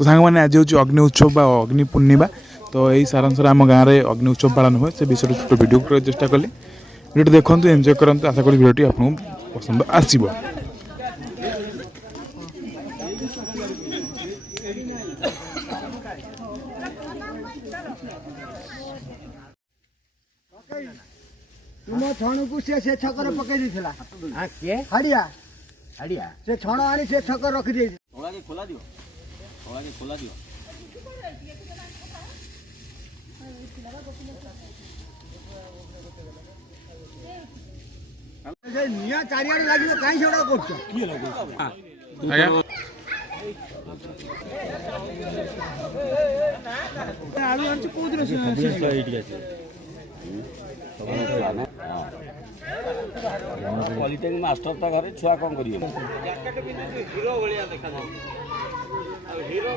तो सांग मैंने आज हूँ अग्नि उत्सव बा अग्नि पूर्णिमा तो यही सारांश आम गाँव में अग्नि उत्सव पालन हुए से विषय छोट वीडियो कर चेष्टा कली वीडियो देखो एंजॉय करते आशा करी वीडियो आपको पसंद आसो। तुम छण को से छकर पकई देथिला हां के हड़िया हड़िया से छण आनी से छकर रख दे थोड़ा के खोला दियो जे निया चारियाडे लागिलो काई छोडा करछ की लागो आया आलू अंच कोदरो से एटी আছে पॉलिटेक्निक मास्टर ता घरे छुआ कौन करियो हीरो भलिया देखा जाऊ हीरो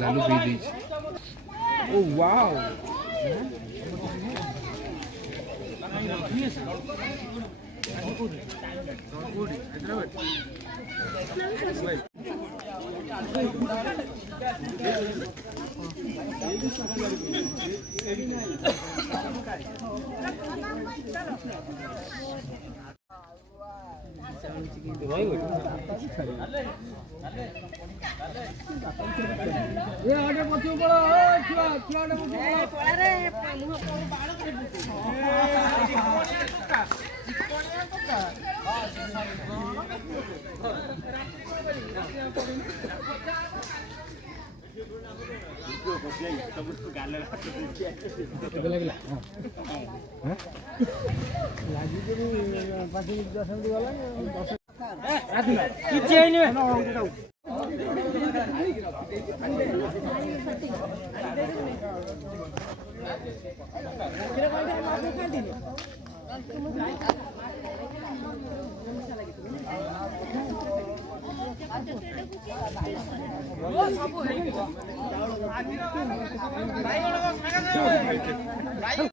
लालू बीच ओ वाओ ये आगे पछो पड़ो ए छुआ छुआ ने पछो ए पड़ा रे मुह पर बाड़ कर